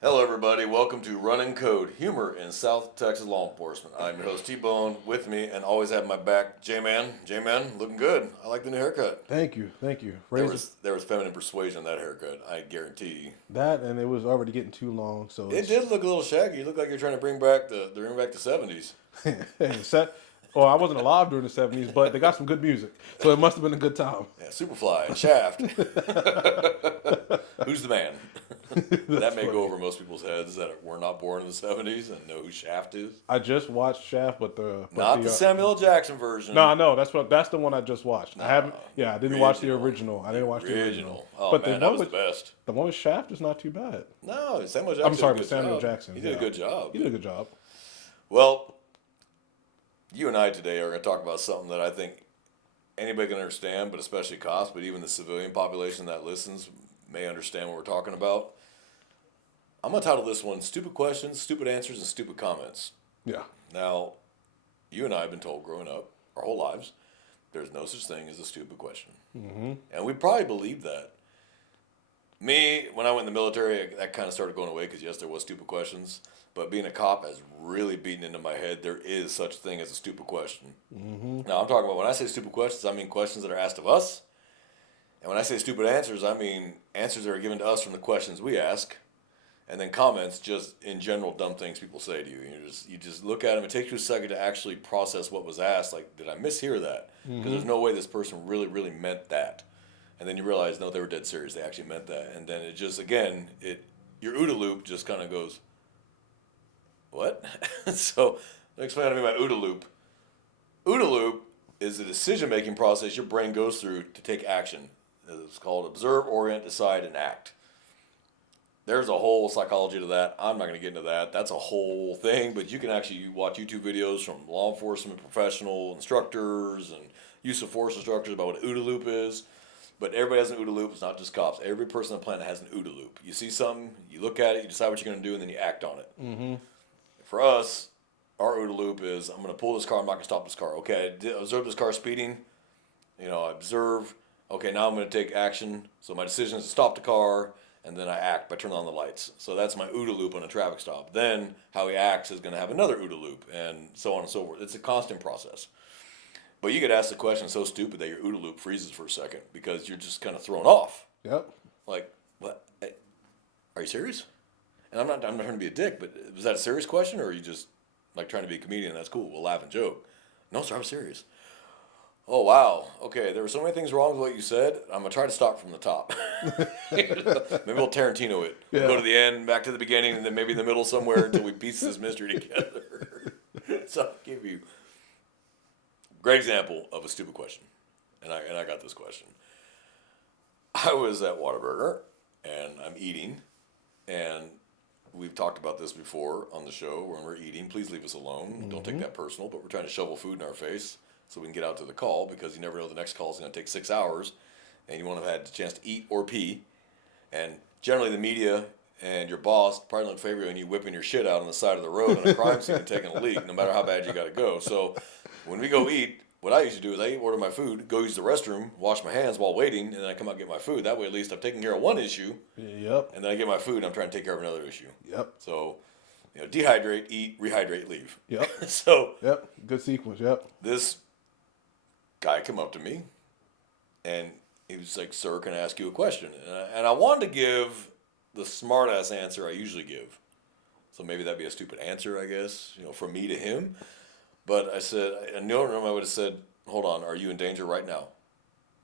Hello, everybody. Welcome to Running Code, humor in South Texas law enforcement. I'm your host, T-Bone. With me, and always have my back, J-Man. J-Man, looking good. I like the new haircut. Thank you, thank you. There Razor was there was feminine persuasion in that haircut. I guarantee you. that, and it was already getting too long, so It it's did look a little shaggy. You look like you're trying to bring back the '70s. set. Well, I wasn't alive during the '70s, but they got some good music, so it must have been a good time. Yeah, Superfly, Shaft. Who's the man? That That's may go funny. over most people's heads that were not born in the '70s and know who Shaft is. I just watched Shaft, but Not the Samuel L. Jackson version. no, I know that's the one I just watched. I haven't. Yeah, I didn't watch the Original. original. I didn't watch the original. Oh But man, that was the best. the one with Shaft is not too bad. No, Samuel Jackson. I'm sorry, did a but good Samuel job. Jackson. He did a good job. He did a good job. Well, you and I today are going to talk about something that I think anybody can understand, but especially cops, but even the civilian population that listens may understand what we're talking about. I'm going to title this one "Stupid Questions, Stupid Answers, and Stupid Comments." Yeah. Now, you and I have been told growing up our whole lives there's no such thing as a stupid question, and we probably believed that. Me, when I went in the military, that kind of started going away because yes, there was stupid questions. But being a cop has really beaten into my head. There is such a thing as a stupid question. Now I'm talking about when I say stupid questions, I mean questions that are asked of us, and when I say stupid answers, I mean answers that are given to us from the questions we ask, and then comments just in general dumb things people say to you. You just look at them. It takes you a second to actually process what was asked. Like, did I mishear that? Because there's no way this person really meant that. And then you realize, no, they were dead serious. They actually meant that. And then it just, again, your OODA loop just kind of goes, what? So, let me explain what I mean by OODA loop. OODA loop is the decision-making process your brain goes through to take action. It's called observe, orient, decide, and act. There's a whole psychology to that. I'm not going to get into that. That's a whole thing, but you can actually watch YouTube videos from law enforcement professional instructors and use of force instructors about what an OODA loop is. But everybody has an OODA loop. It's not just cops. Every person on the planet has an OODA loop. You see something, you look at it, you decide what you're going to do, and then you act on it. For us, our OODA loop is, I'm going to pull this car. I'm not going to stop this car. Okay, I observe this car speeding. I observe. Okay, now I'm going to take action. So my decision is to stop the car, and then I act by turning on the lights. So that's my OODA loop on a traffic stop. Then how he acts is going to have another OODA loop, and so on and so forth. It's a constant process. But you could ask the question so stupid that your OODA loop freezes for a second because you're just kind of thrown off. Yep. Like, what? Hey, are you serious? And I'm not trying to be a dick, but was that a serious question, or are you just like trying to be a comedian? That's cool. We'll laugh and joke. No, sir, I'm serious. Oh wow. Okay, there were so many things wrong with what you said. I'm gonna try to start from the top. Maybe we'll Tarantino it. We'll go Yeah. to the end, back to the beginning, and then maybe in the middle somewhere until we piece this mystery together. So I'll give you a great example of a stupid question, and I got this question. I was at Whataburger, and I'm eating, and we've talked about this before on the show when we're eating. Please leave us alone. Don't take that personal, but we're trying to shovel food in our face so we can get out to the call because you never know the next call is going to take 6 hours and you want to have had the chance to eat or pee. And generally, the media and your boss probably don't favor you and you whipping your shit out on the side of the road on a crime scene and taking a leak, no matter how bad you got to go. So when we go eat, what I usually do is I order my food, go use the restroom, wash my hands while waiting, and then I come out and get my food. That way, at least I'm taking care of one issue, Yep. and then I get my food and I'm trying to take care of another issue. Yep. So, dehydrate, eat, rehydrate, leave. Yep. So Yep. Good sequence. Yep. this guy came up to me, and he was like, "Sir, can I ask you a question?" And I wanted to give the smart ass answer I usually give. So maybe that'd be a stupid answer, I guess, from me to him. But I said, I know I would have said, "Hold on, are you in danger right now?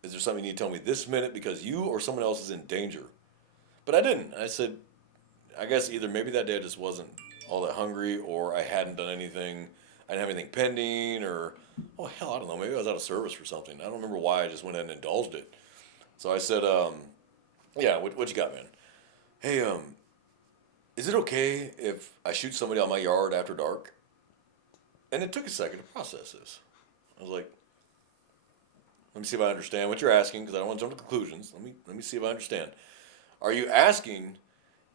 Is there something you need to tell me this minute because you or someone else is in danger?" But I didn't. I said, I guess either maybe that day I just wasn't all that hungry, or I hadn't done anything, I didn't have anything pending, or oh hell, I don't know, maybe I was out of service for something. I don't remember why I just went ahead and indulged it. So I said, yeah, what you got, man? Hey, is it okay if I shoot somebody on my yard after dark? And it took a second to process this. I was like, let me see if I understand what you're asking because I don't want to jump to conclusions. Let me see if I understand. Are you asking,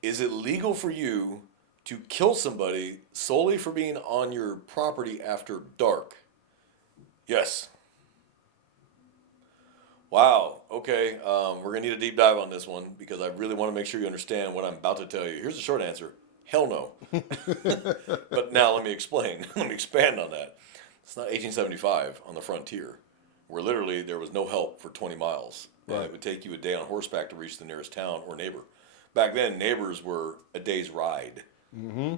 is it legal for you to kill somebody solely for being on your property after dark? Yes. Wow. Okay. We're gonna need a deep dive on this one because I really want to make sure you understand what I'm about to tell you. Here's the short answer: hell no. But now let me explain. Let me expand on that. It's not 1875 on the frontier, where literally there was no help for 20 miles, and Right. it would take you a day on horseback to reach the nearest town or neighbor. Back then, neighbors were a day's ride. Mm-hmm.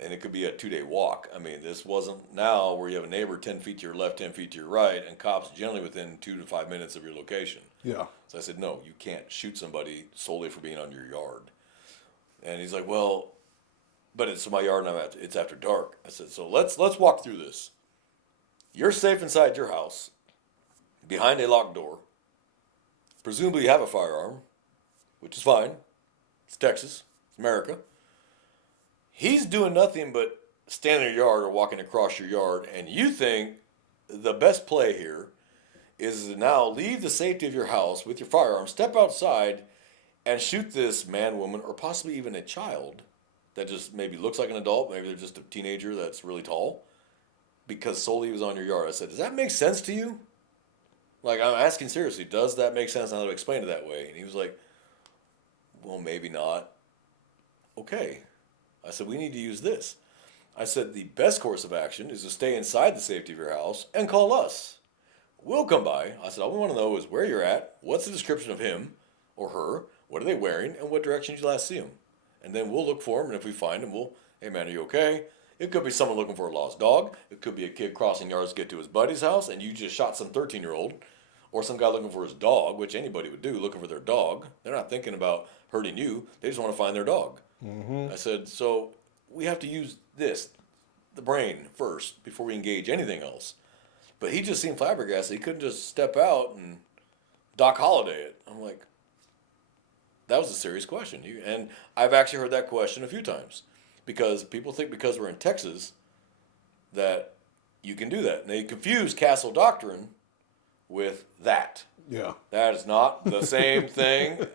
And it could be a 2 day walk. I mean, this wasn't now where you have a neighbor 10 feet to your left, 10 feet to your right, and cops generally within 2 to 5 minutes of your location. Yeah. So I said, no, you can't shoot somebody solely for being on your yard. And he's like, well, but it's my yard and it's after dark. I said, so let's walk through this. You're safe inside your house, behind a locked door. Presumably you have a firearm, which is fine. It's Texas. It's America. He's doing nothing but standing in your yard or walking across your yard, and you think the best play here is to now leave the safety of your house with your firearm, step outside, and shoot this man, woman, or possibly even a child that just maybe looks like an adult, maybe they're just a teenager that's really tall, because solely was on your yard. I said, does that make sense to you? Like, I'm asking seriously, does that make sense now that I explained it that way? And he was like, well, maybe not. Okay. I said, we need to use this. I said, the best course of action is to stay inside the safety of your house and call us. We'll come by. I said, all we want to know is where you're at, what's the description of him or her, what are they wearing, and what direction did you last see them. And then we'll look for them, and if we find them, we'll, hey man, are you okay? It could be someone looking for a lost dog. It could be a kid crossing yards to get to his buddy's house, and you just shot some 13-year-old. Or some guy looking for his dog, which anybody would do, looking for their dog. They're not thinking about hurting you. They just want to find their dog. Mm-hmm. I said, so we have to use this, the brain, first before we engage anything else. But he just seemed flabbergasted. He couldn't just step out and Doc Holliday it. I'm like, that was a serious question. And I've actually heard that question a few times because people think because we're in Texas that you can do that. And they confuse castle doctrine with that. Yeah. That is not the same thing.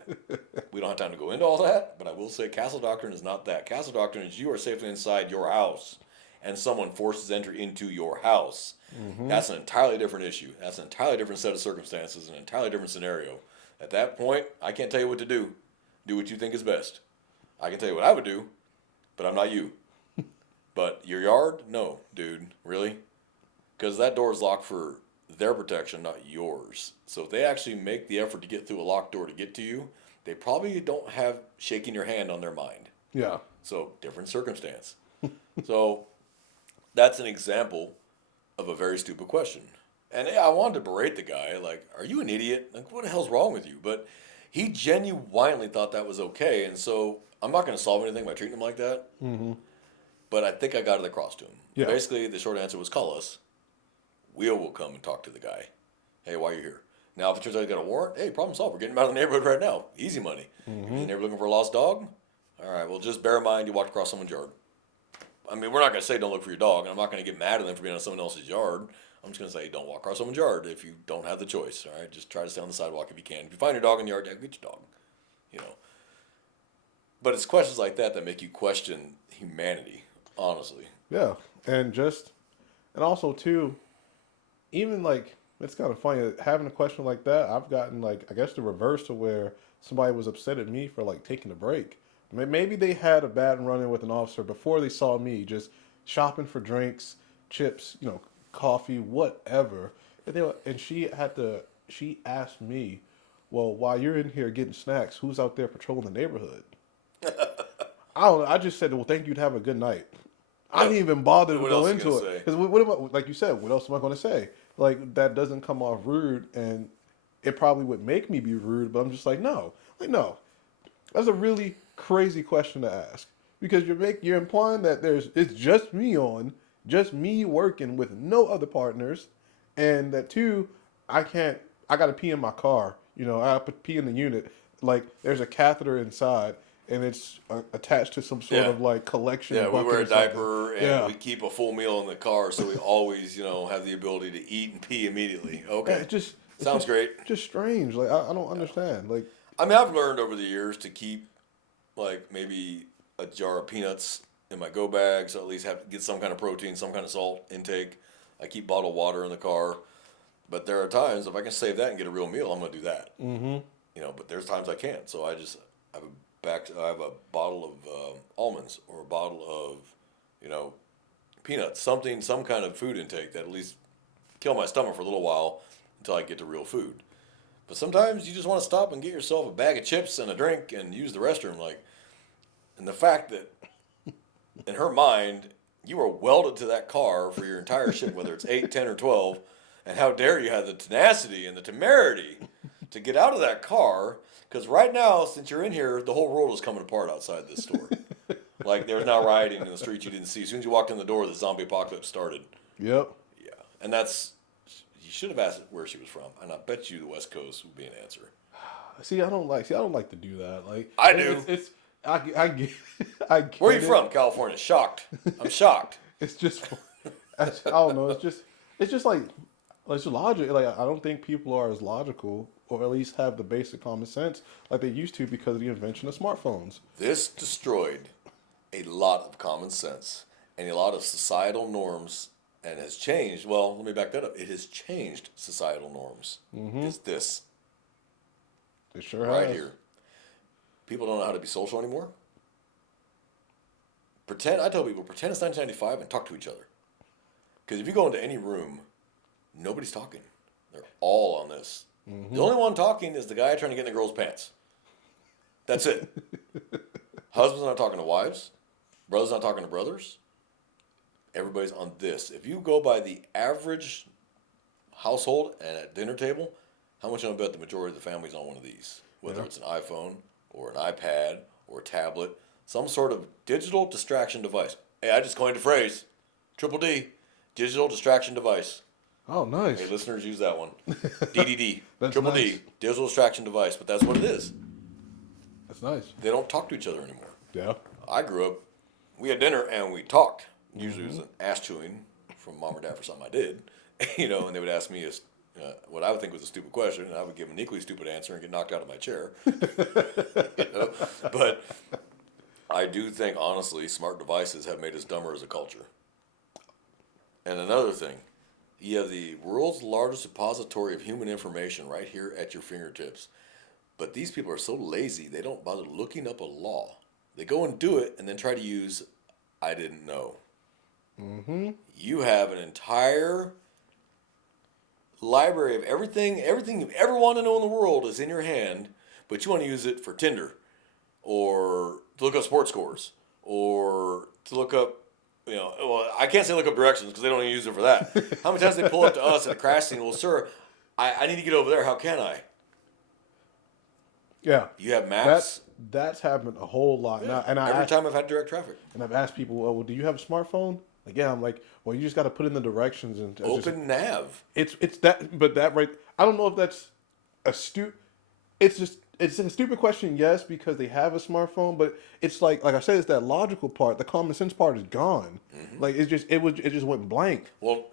We don't have time to go into all that, but I will say castle doctrine is not that. Castle doctrine is you are safely inside your house and someone forces entry into your house. Mm-hmm. That's an entirely different issue. That's an entirely different set of circumstances, an entirely different scenario. At that point, I can't tell you what to do. Do what you think is best. I can tell you what I would do, but I'm not you. But your yard? No, dude. Really? Because that door is locked for their protection, not yours. So if they actually make the effort to get through a locked door to get to you, they probably don't have shaking your hand on their mind. Yeah. So different circumstance. So that's an example of a very stupid question. And I wanted to berate the guy, like, are you an idiot? Like, what the hell's wrong with you? But he genuinely thought that was okay. And so I'm not going to solve anything by treating him like that. Mm-hmm. But I think I got it across to him. Yeah. Basically, the short answer was call us. Will come and talk to the guy. Hey, why are you here? Now, if it turns out he's got a warrant, hey, problem solved. We're getting him out of the neighborhood right now. Easy money. Mm-hmm. You're never looking for a lost dog? All right, well, just bear in mind you walked across someone's yard. I mean, we're not going to say don't look for your dog, and I'm not going to get mad at them for being on someone else's yard. I'm just going to say don't walk across someone's yard if you don't have the choice. All right, just try to stay on the sidewalk if you can. If you find your dog in the yard, yeah, get your dog. You know. But it's questions like that that make you question humanity, honestly. Yeah. And also too, even like, it's kind of funny having a question like that. I've gotten like, I guess the reverse to where somebody was upset at me for like taking a break. Maybe they had a bad run-in with an officer before they saw me just shopping for drinks, chips, coffee, whatever. And she asked me, well, while you're in here getting snacks, who's out there patrolling the neighborhood? I don't know. I just said, well, thank you, to have a good night. I didn't even bother to go into it. Because what am I, like you said, what else am I going to say? Like, that doesn't come off rude, and it probably would make me be rude, but I'm just like, no. Like, no. That's a really crazy question to ask. Because you're implying that it's just me working with no other partners, and that too, I got to pee in my car. I have to pee in the unit. Like, there's a catheter inside, and it's attached to some sort of like collection. Yeah, we wear a diaper and we Yeah. keep a full meal in the car, so we always, have the ability to eat and pee immediately. Okay, sounds great. Just strange. Like, I don't understand. Like, I mean, I've learned over the years to keep like maybe a jar of peanuts in my go bag, so at least have to get some kind of protein, some kind of salt intake. I keep bottled water in the car. But there are times if I can save that and get a real meal, I'm going to do that. Mm-hmm. But there's times I can't. So I have a bottle of almonds or a bottle of, peanuts, some kind of food intake that at least kill my stomach for a little while until I get to real food. But sometimes you just want to stop and get yourself a bag of chips and a drink and use the restroom. And the fact that in her mind, you were welded to that car for your entire shift, whether it's 8, 10, or 12, and how dare you have the tenacity and the temerity to get out of that car, because right now, since you're in here, the whole world is coming apart outside this store. Like, there's now rioting in the streets you didn't see. As soon as you walked in the door, the zombie apocalypse started. Yep. Yeah. And you should have asked where she was from, and I bet you the West Coast would be an answer. See, I don't like to do that. Like, I do. I get, I get Where are you it. from? California. Shocked. I'm shocked. It's just, I don't know. It's just like, it's logic. Like, I don't think people are as logical, or at least have the basic common sense like they used to because of the invention of smartphones. This destroyed a lot of common sense and a lot of societal norms, and has changed. Well, let me back that up. It has changed societal norms. Mm-hmm. Is this It sure right has. here? People don't know how to be social anymore. I tell people, pretend it's 1995 and talk to each other. Because if you go into any room, nobody's talking. They're all on this. Mm-hmm. The only one talking is the guy trying to get in the girl's pants. That's it. Husbands not talking to wives. Brothers not talking to brothers. Everybody's on this. If you go by the average household and at dinner table, how much I bet the majority of the family's on one of these? Whether it's an iPhone or an iPad or a tablet, some sort of digital distraction device. Hey, I just coined a phrase. Triple D. Digital distraction device. Oh, nice. Hey, listeners, use that one. DDD. That's Triple nice. D. Digital distraction device. But that's what it is. That's nice. They don't talk to each other anymore. Yeah. I grew up, we had dinner and we talked. Usually it was an ass chewing from mom or dad for something I did. And they would ask me what I would think was a stupid question, and I would give an equally stupid answer and get knocked out of my chair. But I do think, honestly, smart devices have made us dumber as a culture. And another thing, you have the world's largest repository of human information right here at your fingertips. But these people are so lazy, they don't bother looking up a law. They go and do it and then try to use, I didn't know. Mm-hmm. You have an entire library of everything you ever want to know in the world is in your hand, but you want to use it for Tinder or to look up sports scores or to look up, well, I can't say look up directions because they don't even use it for that. How many times they pull up to us at a crash scene? Well, sir, I need to get over there. How can I? Yeah. You have maps. That's happened a whole lot. Yeah. And Every time I've had direct traffic. And I've asked people, well, do you have a smartphone? Like, yeah. I'm like, well, you just got to put in the directions and Open nav. It's that, but that right. I don't know if that's it's a stupid question. Yes, because they have a smartphone, but it's like I said, it's that logical part. The common sense part is gone. Mm-hmm. Like it just went blank. Well,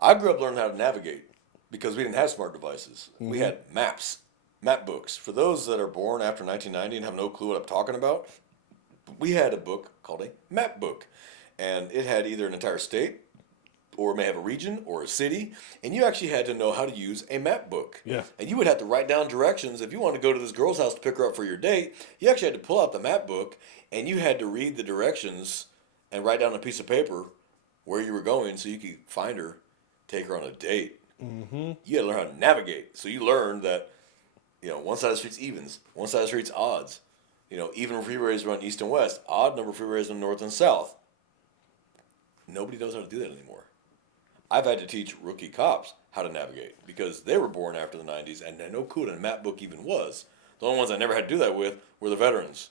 I grew up learning how to navigate because we didn't have smart devices. Mm-hmm. We had maps. Map books. For those that are born after 1990 and have no clue what I'm talking about, we had a book called a map book. And it had either an entire state, or it may have a region, or a city. And you actually had to know how to use a map book. Yeah. And you would have to write down directions. If you wanted to go to this girl's house to pick her up for your date, you actually had to pull out the map book, and you had to read the directions and write down on a piece of paper where you were going so you could find her, take her on a date. Mm-hmm. You had to learn how to navigate. So you learned that one side of the street's evens, one side of the street's odds. Even freeways run east and west. Odd number freeways run north and south. Nobody knows how to do that anymore. I've had to teach rookie cops how to navigate because they were born after the 90s and had no clue what a map book even was. The only ones I never had to do that with were the veterans,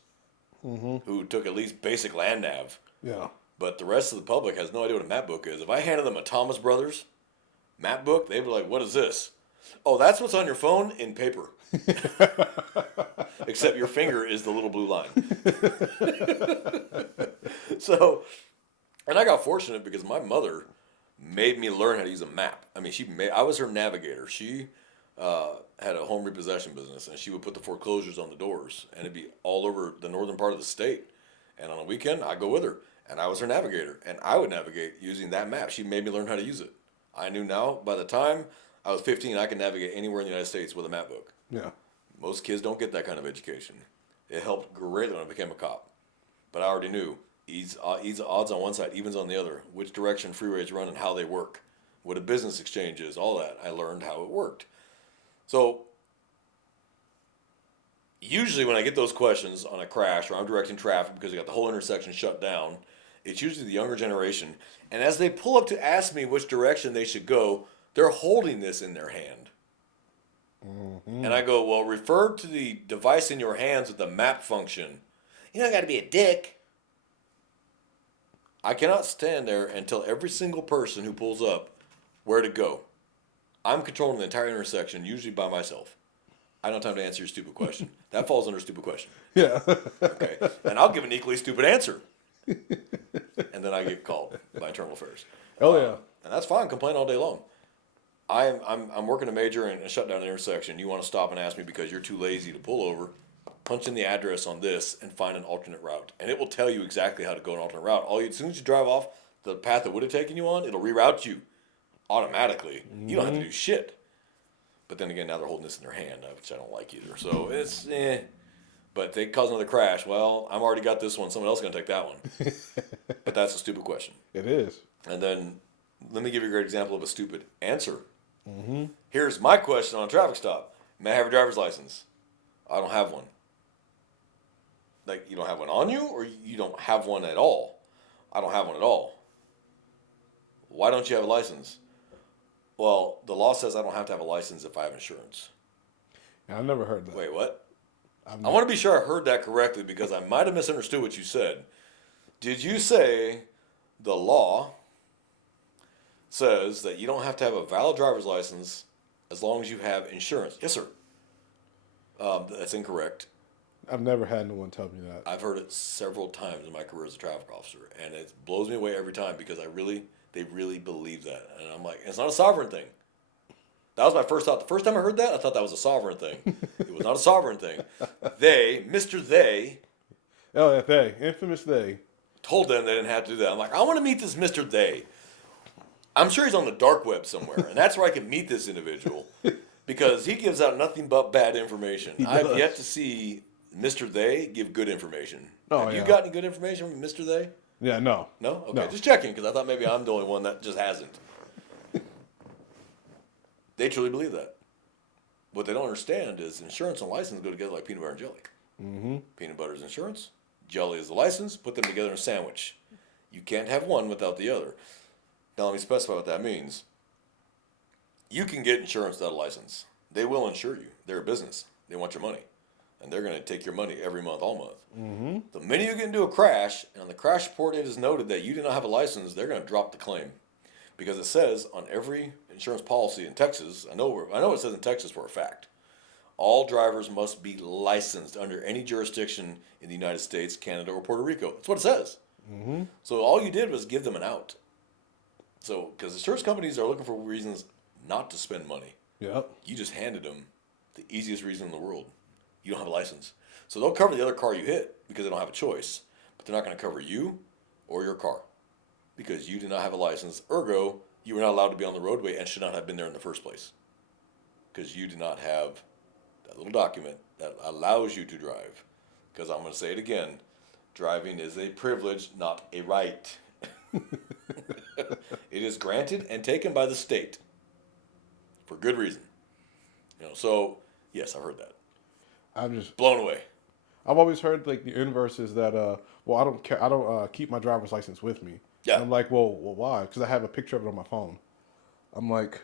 mm-hmm. who took at least basic land nav. Yeah. But the rest of the public has no idea what a map book is. If I handed them a Thomas Brothers map book, they'd be like, what is this? Oh, that's what's on your phone in paper. Except your finger is the little blue line. So, and I got fortunate because my mother made me learn how to use a map. I mean, I was her navigator. She had a home repossession business, and she would put the foreclosures on the doors, and it'd be all over the northern part of the state. And on a weekend, I'd go with her, and I was her navigator, and I would navigate using that map. She made me learn how to use it. I knew now by the time I was 15. I could navigate anywhere in the United States with a map book. Yeah. Most kids don't get that kind of education. It helped greatly when I became a cop. But I already knew odds on one side, evens on the other, which direction freeways run and how they work, what a business exchange is, all that. I learned how it worked. So usually when I get those questions on a crash or I'm directing traffic because I got the whole intersection shut down, it's usually the younger generation. And as they pull up to ask me which direction they should go, they're holding this in their hand. Mm-hmm. And I go, well, refer to the device in your hands with the map function. You don't got to be a dick. I cannot stand there and tell every single person who pulls up where to go. I'm controlling the entire intersection, usually by myself. I don't have time to answer your stupid question. That falls under stupid question. Yeah. Okay. And I'll give an equally stupid answer. And then I get called by internal affairs. Oh, yeah. And that's fine. Complain all day long. I'm working a major and shut down an intersection. You want to stop and ask me because you're too lazy to pull over, punch in the address on this and find an alternate route. And it will tell you exactly how to go an alternate route. As soon as you drive off the path that would have taken you on, it'll reroute you automatically. Mm-hmm. You don't have to do shit. But then again, now they're holding this in their hand, which I don't like either. So it's But if they cause another crash, well, I've already got this one. Someone else is going to take that one. But that's a stupid question. It is. And then let me give you a great example of a stupid answer. Mm-hmm. Here's my question on a traffic stop. May I have a driver's license? I don't have one. Like, you don't have one on you, or you don't have one at all? I don't have one at all. Why don't you have a license? Well, the law says I don't have to have a license if I have insurance. Yeah, I never heard that. Wait, what? I want to be sure I heard that correctly because I might have misunderstood what you said. Did you say the law says that you don't have to have a valid driver's license as long as you have insurance? Yes, sir. That's incorrect. I've never had no one tell me that. I've heard it several times in my career as a traffic officer, and it blows me away every time because they really believe that. And I'm like, it's not a sovereign thing. That was my first thought. The first time I heard that, I thought that was a sovereign thing. It was not a sovereign thing. Mr. They. Oh, yeah, they. Infamous they. Told them they didn't have to do that. I'm like, I want to meet this Mr. They. I'm sure he's on the dark web somewhere, and that's where I can meet this individual because he gives out nothing but bad information. I've yet to see Mr. They give good information. Have you got any good information from Mr. They? Yeah, no. No? Okay, no. Just checking because I thought maybe I'm the only one that just hasn't. They truly believe that. What they don't understand is insurance and license go together like peanut butter and jelly. Mm-hmm. Peanut butter is insurance. Jelly is the license. Put them together in a sandwich. You can't have one without the other. Now let me specify what that means. You can get insurance without a license. They will insure you. They're a business. They want your money. And they're going to take your money every month, all month. Mm-hmm. The minute you get into a crash, and on the crash report it is noted that you do not have a license, they're going to drop the claim. Because it says on every insurance policy in Texas, I know it says in Texas for a fact, all drivers must be licensed under any jurisdiction in the United States, Canada, or Puerto Rico. That's what it says. Mm-hmm. So all you did was give them an out. So, because insurance companies are looking for reasons not to spend money. Yep. You just handed them the easiest reason in the world. You don't have a license. So they'll cover the other car you hit because they don't have a choice. But they're not going to cover you or your car because you do not have a license. Ergo, you were not allowed to be on the roadway and should not have been there in the first place because you do not have that little document that allows you to drive. Because I'm going to say it again, driving is a privilege, not a right. It is granted and taken by the state for good reason. So yes, I've heard that. I'm just blown away. I've always heard like the inverse is that well, I don't care. I don't keep my driver's license with me. Yeah. And I'm like, well, why? Because I have a picture of it on my phone. I'm like,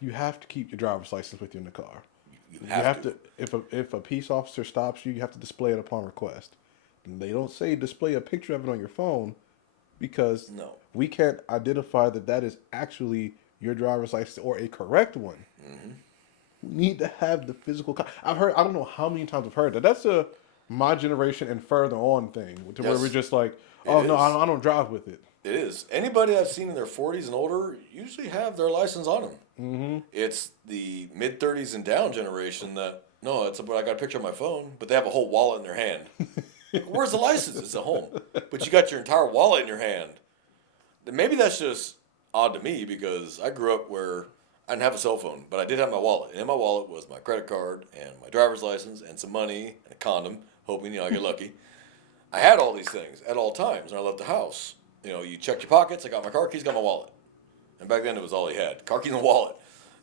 you have to keep your driver's license with you in the car. You have to. If a peace officer stops you, you have to display it upon request. And they don't say display a picture of it on your phone because we can't identify that is actually your driver's license or a correct one. Mm-hmm. We need to have the physical. I don't know how many times I've heard that. That's a my generation and further on thing where we're just like, oh no, I don't drive with it. It is. Anybody I've seen in their 40s and older usually have their license on them. Mm-hmm. It's the mid 30s and down generation that I got a picture on my phone, but they have a whole wallet in their hand. Where's the license? It's at home, but you got your entire wallet in your hand. Maybe that's just odd to me because I grew up where I didn't have a cell phone, but I did have my wallet. And in my wallet was my credit card and my driver's license and some money and a condom, hoping, I get lucky. I had all these things at all times, and I left the house. You check your pockets. I got my car keys, got my wallet. And back then, it was all he had. Car keys and wallet.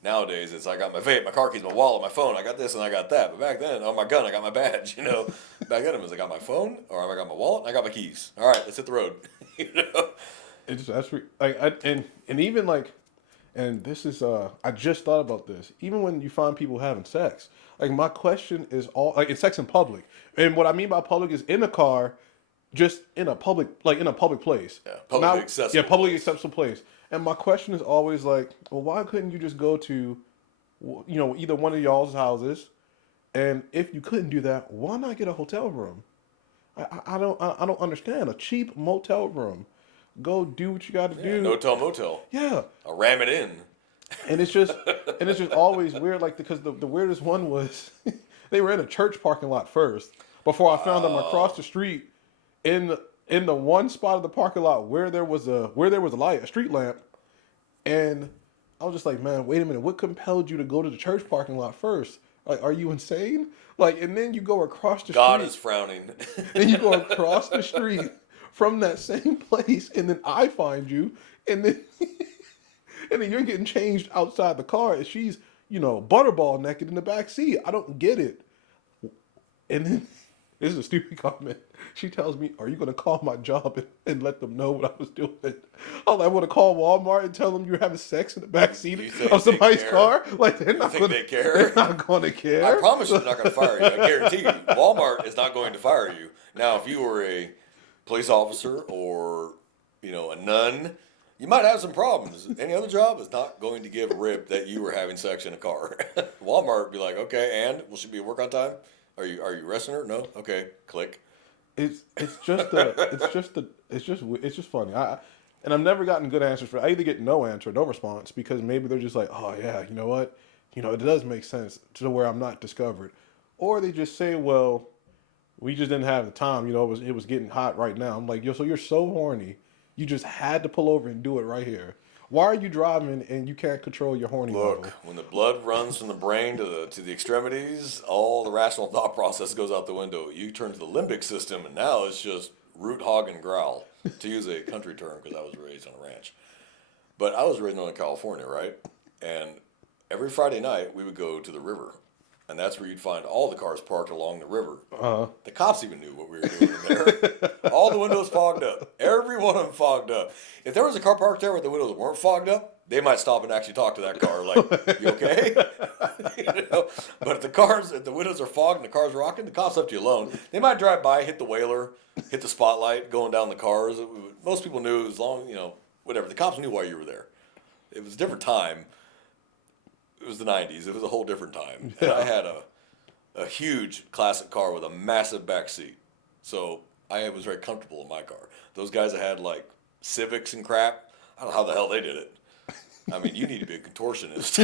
Nowadays, it's I got my vape, my car keys, my wallet, my phone. I got this and I got that. But back then, my gun, I got my badge. Back then, it was I got my phone, or I got my wallet, and I got my keys. All right, let's hit the road. And even like, and this is I just thought about this. Even when you find people having sex, like my question is all like it's sex in public, and what I mean by public is in a car, just in a public place. Yeah, publicly accessible. Yeah, publicly accessible place. And my question is always like, well, why couldn't you just go to, either one of y'all's houses, and if you couldn't do that, why not get a hotel room? I don't understand. A cheap motel room. Go do what you got to do. No-tell motel. Yeah. I'll ram it in. And it's just always weird. Like because the weirdest one was they were in a church parking lot first before I found them across the street in the one spot of the parking lot where there was a light, a street lamp, and I was just like, man, wait a minute, what compelled you to go to the church parking lot first? Like, are you insane? Like, and then you go across the street. God is frowning. Then you go across the street from that same place, and then I find you, and then you're getting changed outside the car, and she's butterball naked in the back seat. I don't get it. And then this is a stupid comment. She tells me, "Are you going to call my job and let them know what I was doing?" I want to call Walmart and tell them you're having sex in the back seat of somebody's car. Like they're not going to care. They're not going to care. I promise you, they're not going to fire you. I guarantee you, Walmart is not going to fire you. Now, if you were a police officer or a nun, you might have some problems. Any other job is not going to give a rip that you were having sex in a car. Walmart would be like, okay, and will she be at work on time? Are you arresting her? No. Okay, click. It's just funny. And I've never gotten good answers for it. I either get no answer, no response, because maybe they're just like, oh yeah, you know what, it does make sense to where I'm not discovered, or they just say, well, we just didn't have the time. It was getting hot right now. I'm like, yo, so you're so horny, you just had to pull over and do it right here. Why are you driving and you can't control your horny level? Look, when the blood runs from the brain to the extremities, all the rational thought process goes out the window. You turn to the limbic system, and now it's just root, hog, and growl, to use a country term, because I was raised on a ranch. But I was raised in Northern California, right? And every Friday night, we would go to the river. And that's where you'd find all the cars parked along the river. Uh-huh. The cops even knew what we were doing in there. All the windows fogged up. Every one of them fogged up. If there was a car parked there where the windows weren't fogged up, they might stop and actually talk to that car. Like, you okay? But if the windows are fogged and the car's rocking, the cops left you alone. They might drive by, hit the whaler, hit the spotlight, going down the cars. Most people knew as long, whatever. The cops knew why you were there. It was a different time. It was the 90s. It was a whole different time. And I had a huge classic car with a massive back seat. So I was very comfortable in my car. Those guys that had like Civics and crap, I don't know how the hell they did it. I mean, you need to be a contortionist.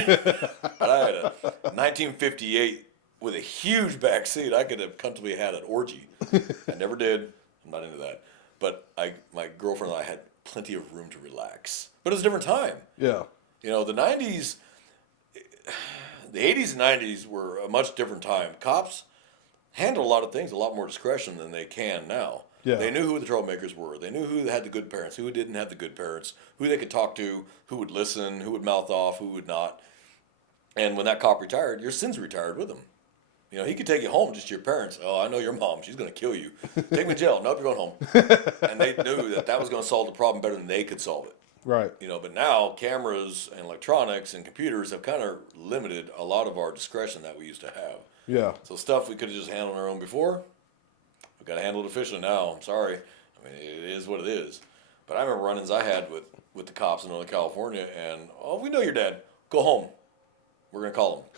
But I had a 1958 with a huge back seat. I could have comfortably had an orgy. I never did. I'm not into that. But my girlfriend and I had plenty of room to relax. But it was a different time. Yeah. The 90s... The 80s and 90s were a much different time. Cops handled a lot of things, a lot more discretion than they can now. Yeah. They knew who the troublemakers were. They knew who had the good parents, who didn't have the good parents, who they could talk to, who would listen, who would mouth off, who would not. And when that cop retired, your sins retired with him. He could take you home just to your parents. Oh, I know your mom. She's going to kill you. Take me to jail. Nope, you're going home. And they knew that was going to solve the problem better than they could solve it. Right. But now cameras and electronics and computers have kind of limited a lot of our discretion that we used to have. Yeah. So stuff we could have just handled on our own before, we've got to handle it officially now. I'm sorry. I mean, it is what it is. But I remember run-ins I had with the cops in Northern California, and, oh, we know your dad. Go home. We're going to call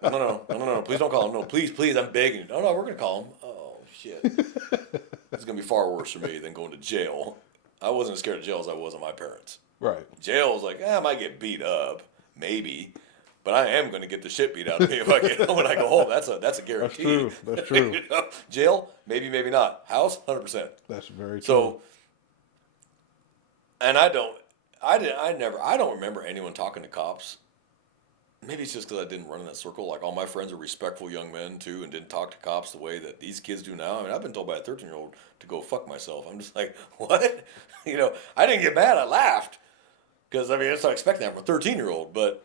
him. No. Please don't call him. No, please, I'm begging you. No, we're going to call him. Oh, shit. It's going to be far worse for me than going to jail. I wasn't as scared of jail as I was of my parents. Right. Jail was like, I might get beat up, maybe, but I am going to get the shit beat out of me if I get home when I go home. That's a guarantee. That's true. Jail, maybe not. House, 100%. That's very true. So, and I I don't remember anyone talking to cops. Maybe it's just because I didn't run in that circle. Like, all my friends are respectful young men, too, and didn't talk to cops the way that these kids do now. I mean, I've been told by a 13-year-old to go fuck myself. I'm just like, what? I didn't get mad. I laughed. Because, I mean, it's not expecting that from a 13-year-old. But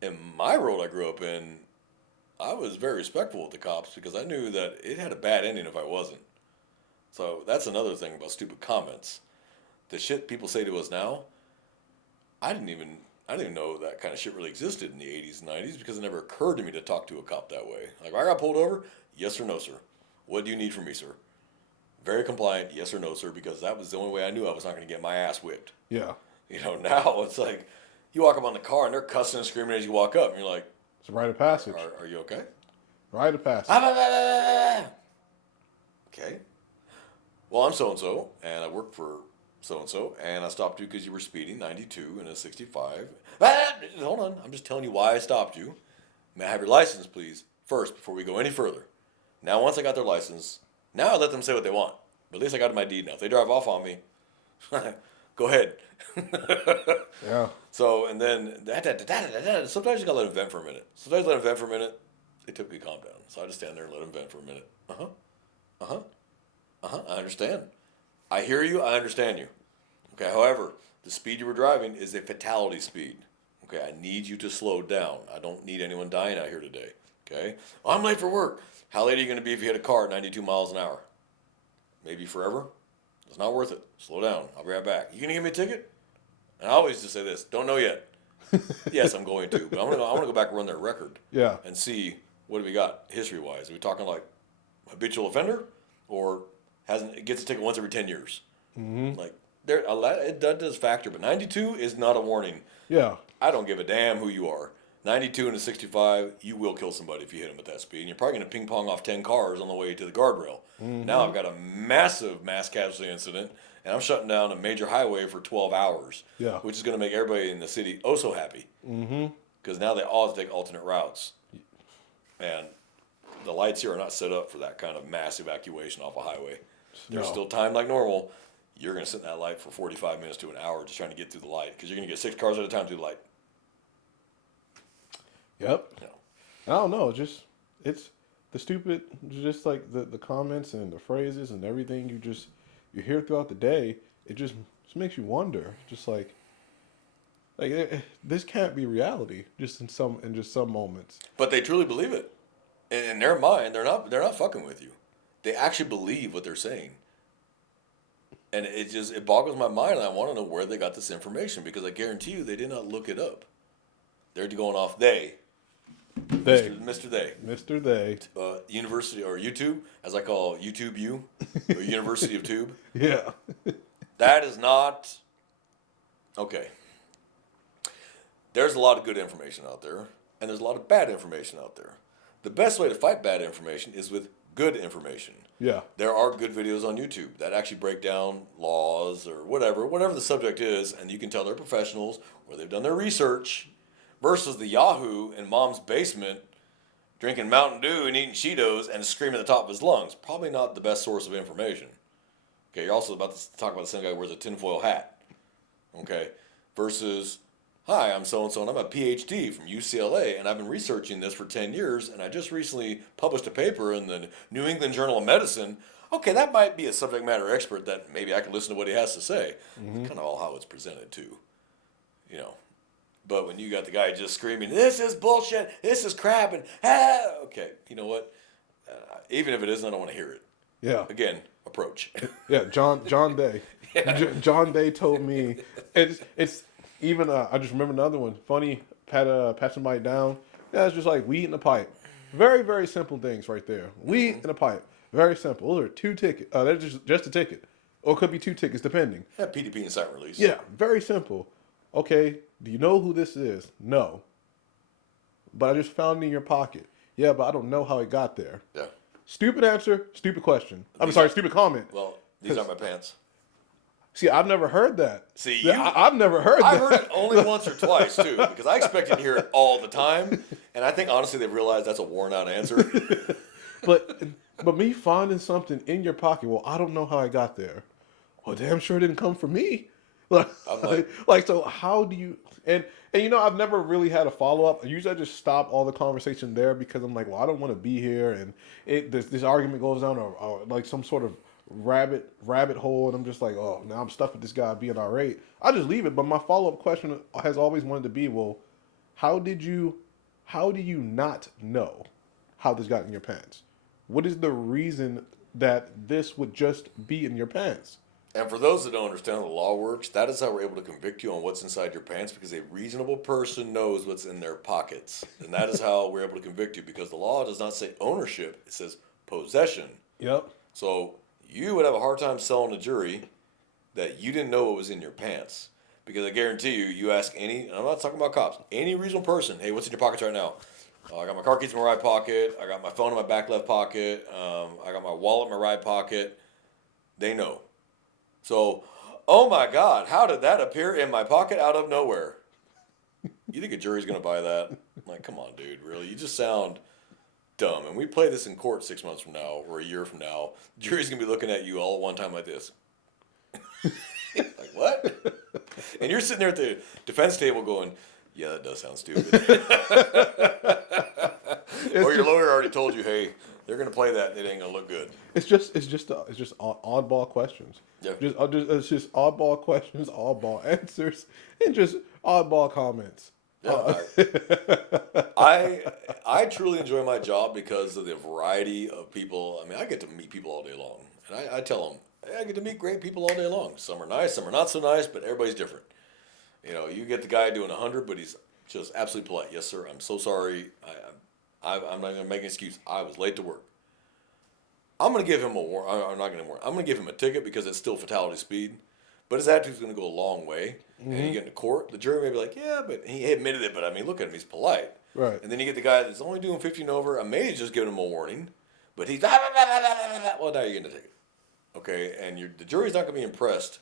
in my world I grew up in, I was very respectful of the cops because I knew that it had a bad ending if I wasn't. So that's another thing about stupid comments. The shit people say to us now, I didn't even know that kind of shit really existed in the 80s and 90s because it never occurred to me to talk to a cop that way. Like, I got pulled over, yes or no, sir. What do you need from me, sir? Very compliant, yes or no, sir, because that was the only way I knew I was not going to get my ass whipped. Yeah. Now it's like, you walk up on the car and they're cussing and screaming as you walk up, and you're like, it's a rite of passage. Are you okay? Rite of passage. Okay. Well, I'm so-and-so, and I work for so-and-so, and I stopped you because you were speeding 92 in a 65. Hold on. I'm just telling you why I stopped you. May I have your license, please, first, before we go any further. Now, once I got their license, now I let them say what they want. But at least I got my deed now. If they drive off on me, go ahead. Yeah. So, and then, sometimes you got to let them vent for a minute. Sometimes let them vent for a minute. They typically calm down. So I just stand there and let them vent for a minute. I understand. I hear you. I understand you. Okay. However, the speed you were driving is a fatality speed. Okay. I need you to slow down. I don't need anyone dying out here today. Okay. I'm late for work. How late are you going to be if you hit a car at 92 miles an hour? Maybe forever? It's not worth it. Slow down. I'll be right back. You going to give me a ticket? And I always just say this. Don't know yet. Yes, I'm going to. But I want to go back and run their record. Yeah. And see what do we got history-wise. Are we talking like habitual offender or gets a ticket once every 10 years? Mm-hmm. Like, that does factor. But 92 is not a warning. Yeah. I don't give a damn who you are. 92 and a 65, you will kill somebody if you hit them at that speed. And you're probably going to ping pong off 10 cars on the way to the guardrail. Mm-hmm. Now I've got a massive mass casualty incident, and I'm shutting down a major highway for 12 hours. Yeah. Which is going to make everybody in the city oh so happy. Because now they all have to take alternate routes. And the lights here are not set up for that kind of mass evacuation off a highway. They're still timed like normal. You're going to sit in that light for 45 minutes to an hour just trying to get through the light because you're going to get 6 cars at a time through the light. Yep. I don't know. It's the stupid, just like the comments and the phrases and everything you hear throughout the day. It just makes you wonder. Just like this can't be reality. Just in some moments. But they truly believe it. In their mind, they're not fucking with you. They actually believe what they're saying. And it boggles my mind, and I want to know where they got this information because I guarantee you they did not look it up. They're going off Mr. They. University or YouTube, as I call YouTube U, or University of Tube. Yeah. That is not okay. There's a lot of good information out there, and there's a lot of bad information out there. The best way to fight bad information is with good information. Yeah. There are good videos on YouTube that actually break down laws or whatever the subject is, and you can tell they're professionals or they've done their research versus the Yahoo in mom's basement drinking Mountain Dew and eating Cheetos and screaming at the top of his lungs. Probably not the best source of information. Okay, you're also about to talk about the same guy who wears a tinfoil hat. Okay, versus, hi, I'm so-and-so, and I'm a PhD from UCLA, and I've been researching this for 10 years, and I just recently published a paper in the New England Journal of Medicine. Okay, that might be a subject matter expert that maybe I could listen to what he has to say. Mm-hmm. Kind of all how it's presented, too. But when you got the guy just screaming, this is bullshit, this is crap, and okay, you know what? Even if it isn't, I don't want to hear it. Yeah. Again, approach. Yeah, John Day. Yeah. John Day told me, it's even, I just remember another one, funny, pat somebody down. Yeah, it's just like weed in a pipe. Very, very simple things right there. Weed in a pipe. Very simple. Those are 2 tickets. That's just a ticket. Or it could be 2 tickets, depending. Yeah, PDP and silent release. Yeah, very simple. Okay, do you know who this is? No. But I just found it in your pocket. Yeah, but I don't know how it got there. Yeah. Stupid answer, stupid question. Stupid comment. Well, these aren't my pants. See, I've never heard that. See, I've never heard that. I've heard it only once or twice, too, because I expected to hear it all the time. And I think, honestly, they've realized that's a worn-out answer. But me finding something in your pocket, well, I don't know how I got there. Well, damn sure it didn't come from me. Like, I'm like, so how do you and I've never really had a follow up. Usually I just stop all the conversation there because I'm like, well, I don't want to be here, and this argument goes down or like some sort of rabbit hole, and I'm just like, oh, now I'm stuck with this guy being irate. I just leave it. But my follow up question has always wanted to be, well, how did you, how do you not know how this got in your pants? What is the reason that this would just be in your pants? and for those that don't understand how the law works, that is how we're able to convict you on what's inside your pants because a reasonable person knows what's in their pockets. And that is how we're able to convict you because the law does not say ownership, it says possession. Yep. So you would have a hard time selling a jury that you didn't know what was in your pants. Because I guarantee you, you ask any, and I'm not talking about cops, any reasonable person, hey, what's in your pockets right now? I got my car keys in my right pocket. I got my phone in my back left pocket. I got my wallet in my right pocket. They know. So, oh my God, how did that appear in my pocket out of nowhere? You think a jury's going to buy that? Like, come on, dude, really? You just sound dumb. And we play this in court 6 months from now or a year from now. The jury's going to be looking at you all at one time like this. Like, what? And you're sitting there at the defense table going, yeah, that does sound stupid. Or your lawyer already told you, hey, they're going to play that and it ain't going to look good. It's just oddball questions. Yeah. It's just oddball questions, oddball answers, and just oddball comments. Yeah, I truly enjoy my job because of the variety of people. I mean, I get to meet people all day long, and I tell them I get to meet great people all day long. Some are nice, some are not so nice, but everybody's different. You get the guy doing 100, but he's just absolutely polite. Yes, sir. I'm so sorry. I'm not going to make an excuse. I was late to work. I'm going to give him a warning. I'm not going to warn. I'm going to give him a ticket because it's still fatality speed. But his attitude's going to go a long way. Mm-hmm. And you get into court, the jury may be like, yeah, but he admitted it. But I mean, look at him. He's polite. Right. And then you get the guy that's only doing 15 over. I may have just given him a warning. But he's, well, now you're getting a ticket. Okay? And the jury's not going to be impressed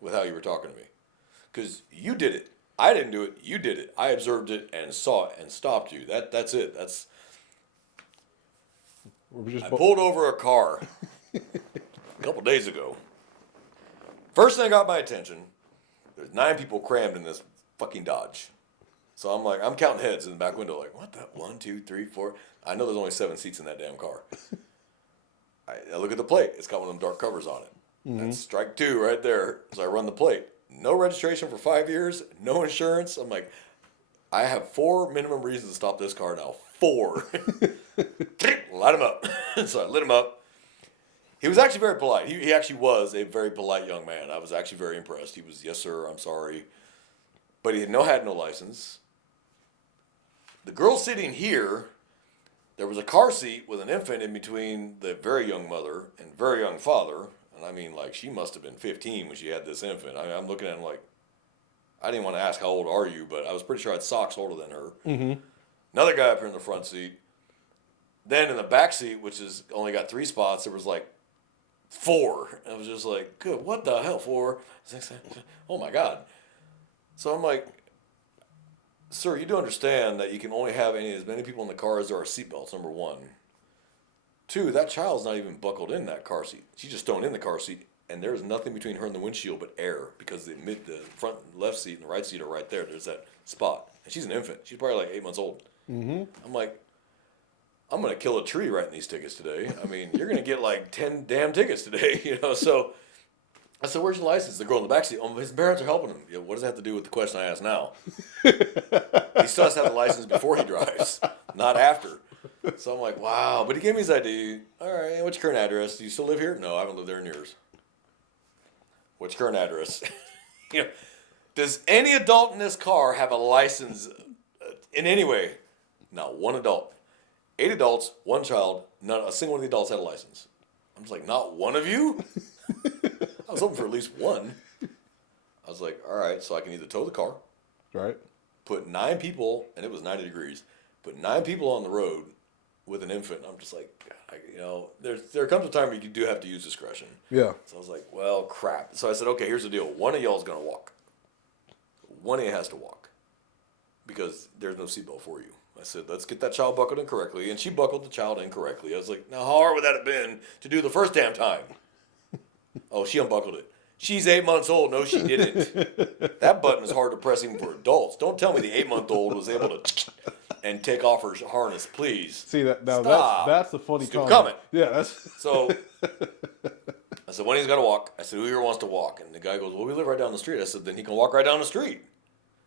with how you were talking to me. Because you did it. I didn't do it. You did it. I observed it and saw it and stopped you. That's it. I pulled over a car a couple days ago. First thing got my attention, there's 9 people crammed in this fucking Dodge. So I'm like, I'm counting heads in the back window, like, what the? 1, 2, 3, 4. I know there's only 7 seats in that damn car. I look at the plate. It's got one of them dark covers on it. Mm-hmm. That's strike 2 right there. So I run the plate. No registration for 5 years, no insurance. I'm like, I have 4 minimum reasons to stop this car now. 4. Light him up. So I lit him up. He was actually very polite. He actually was a very polite young man. I was actually very impressed. He was, yes, sir, I'm sorry. But he had no license. The girl sitting here, there was a car seat with an infant in between the very young mother and very young father. And I mean, like, she must have been 15 when she had this infant. I mean, I'm looking at him like, I didn't want to ask how old are you, but I was pretty sure I had socks older than her. Mm-hmm. Another guy up here in the front seat. Then in the back seat, which is only got 3 spots, there was like 4. I was just like, good, what the hell, 4? Oh my God. So I'm like, sir, you do understand that you can only have as many people in the car as there are seatbelts, number 1. 2, that child's not even buckled in that car seat. She's just thrown in the car seat, and there's nothing between her and the windshield but air because the front left seat and the right seat are right there. There's that spot. And she's an infant. She's probably like 8 months old. Mm-hmm. I'm like, I'm going to kill a tree writing these tickets today. I mean, you're going to get like 10 damn tickets today, So I said, where's your license? The girl in the backseat. Oh, his parents are helping him. Yeah, what does that have to do with the question I asked now? He still has to have the license before he drives, not after. So I'm like, wow. But he gave me his ID. All right, what's your current address? Do you still live here? No, I haven't lived there in years. What's your current address? Does any adult in this car have a license in any way? Not one adult. 8 adults, 1 child, not a single one of the adults had a license. I'm just like, not one of you? I was hoping for at least one. I was like, all right, so I can either tow the car, right? Put 9 people, and it was 90 degrees, put 9 people on the road with an infant. I'm just like, there comes a time where you do have to use discretion. Yeah. So I was like, well, crap. So I said, okay, here's the deal. One of y'all is going to walk. One of you has to walk because there's no seatbelt for you. I said, let's get that child buckled in correctly. And she buckled the child in correctly. I was like, now how hard would that have been to do the first damn time? Oh, she unbuckled it. She's 8 months old. No, she didn't. That button is hard to press even for adults. Don't tell me the 8-month-old was able to and take off her harness, please. See that now? Stop. That's the funny Stupid comment. comment. Yeah, that's So I said, when he's got to walk? I said, who here wants to walk? And the guy goes, well, we live right down the street. I said, then he can walk right down the street.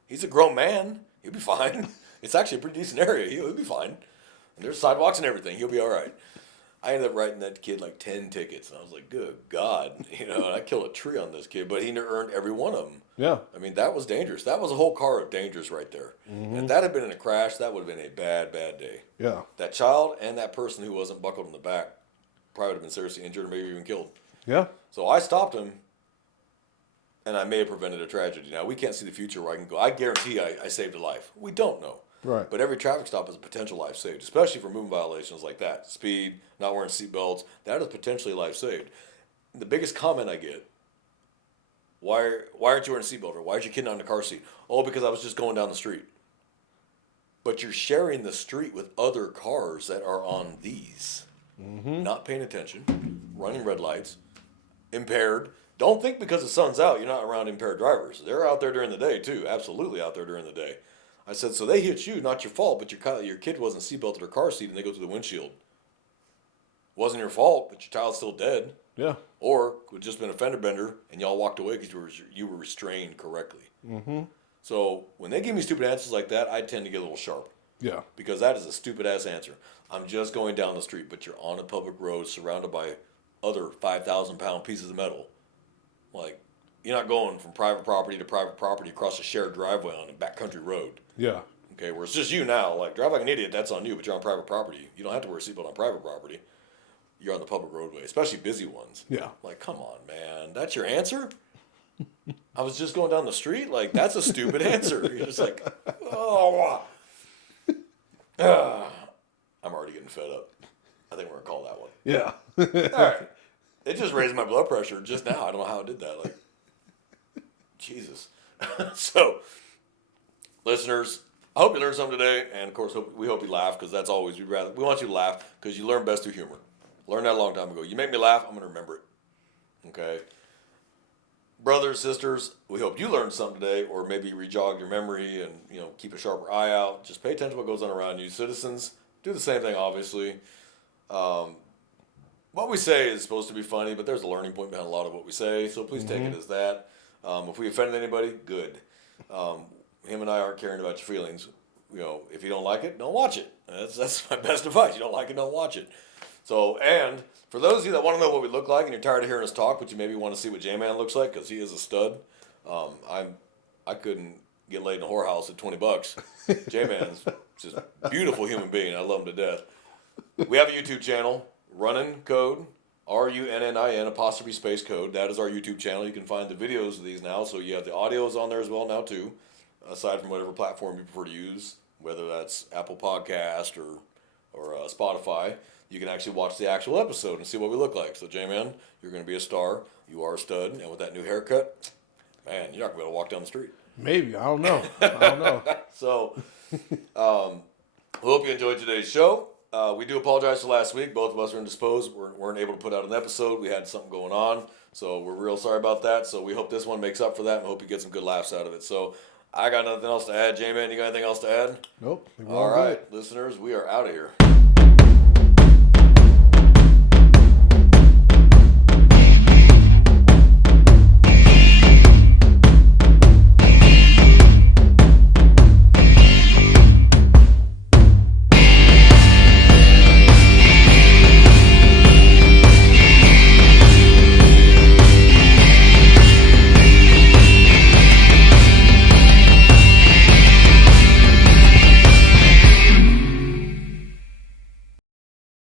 He's a grown man. He'll be fine. It's actually a pretty decent area. He'll be fine. And there's sidewalks and everything. He'll be all right. I ended up writing that kid like 10 tickets. And I was like, good God. And I killed a tree on this kid. But he earned every one of them. yeah. I mean, that was dangerous. That was a whole car of dangers right there. And if that had been in a crash, that would have been a bad, bad day. Yeah. That child and that person who wasn't buckled in the back probably would have been seriously injured or maybe even killed. Yeah. So I stopped him, and I may have prevented a tragedy. Now, we can't see the future where I can go. I guarantee I saved a life. We don't know. Right. But every traffic stop is a potential life saved, especially for moving violations like that. Speed, not wearing seatbelts, that is potentially life saved. The biggest comment I get, why aren't you wearing a seatbelt? Or why is your kid not in the car seat? Oh, because I was just going down the street. But you're sharing the street with other cars that are on these. Not paying attention, running red lights, impaired. Don't think because the sun's out, you're not around impaired drivers. They're out there during the day, too. Absolutely out there during the day. I said, so they hit you, not your fault, but your kid wasn't seatbelted or car seat and they go through the windshield. Wasn't your fault, but your child's still dead. Yeah. Or it would just been a fender bender and y'all walked away because you were restrained correctly. So when they give me stupid answers like that, I tend to get a little sharp. Yeah. Because that is a stupid ass answer. I'm just going down the street, but you're on a public road surrounded by other 5,000-pound pieces of metal. Like, you're not going from private property to private property across a shared driveway on a backcountry road. Yeah. Okay, where it's just you now. Like, drive like an idiot, that's on you, but you're on private property. You don't have to wear a seatbelt on private property. You're on the public roadway, especially busy ones. Yeah. Like, come on, man. That's your answer? I was just going down the street? Like, that's a stupid answer. You're just like, oh. I'm already getting fed up. I think we're going to call that one. Yeah. All right. It just raised my blood pressure just now. I don't know how it did that. Like, Jesus. So, listeners, I hope you learned something today. And, of course, we hope you laugh because that's always, we want you to laugh because you learn best through humor. Learned that a long time ago. You make me laugh, I'm going to remember it. Okay? Brothers, sisters, we hope you learned something today or maybe rejogged your memory and, keep a sharper eye out. Just pay attention to what goes on around you. Citizens, do the same thing, obviously. What we say is supposed to be funny, but there's a learning point behind a lot of what we say, so please take it as that. If we offended anybody, good. Him and I aren't caring about your feelings. If you don't like it, don't watch it. That's my best advice. You don't like it, don't watch it. So, and for those of you that want to know what we look like and you're tired of hearing us talk, but you maybe want to see what J-Man looks like because he is a stud, I couldn't get laid in a whorehouse at $20. J-Man's just a beautiful human being. I love him to death. We have a YouTube channel, Runnin' Code, RUNNIN apostrophe space code. That is our YouTube channel. You can find the videos of these now. So you have the audios on there as well now too, aside from whatever platform you prefer to use, whether that's Apple Podcast or Spotify. You can actually watch the actual episode and see what we look like. So, J-Man, you're going to be a star. You are a stud. And with that new haircut, man, you're not going to be able to walk down the street. Maybe. I don't know. So, we hope you enjoyed today's show. We do apologize for last week. Both of us were indisposed. Weren't able to put out an episode. We had something going on. So, we're real sorry about that. So, we hope this one makes up for that and hope you get some good laughs out of it. So, I got nothing else to add. J-Man, you got anything else to add? Nope. All right, listeners, we are out of here.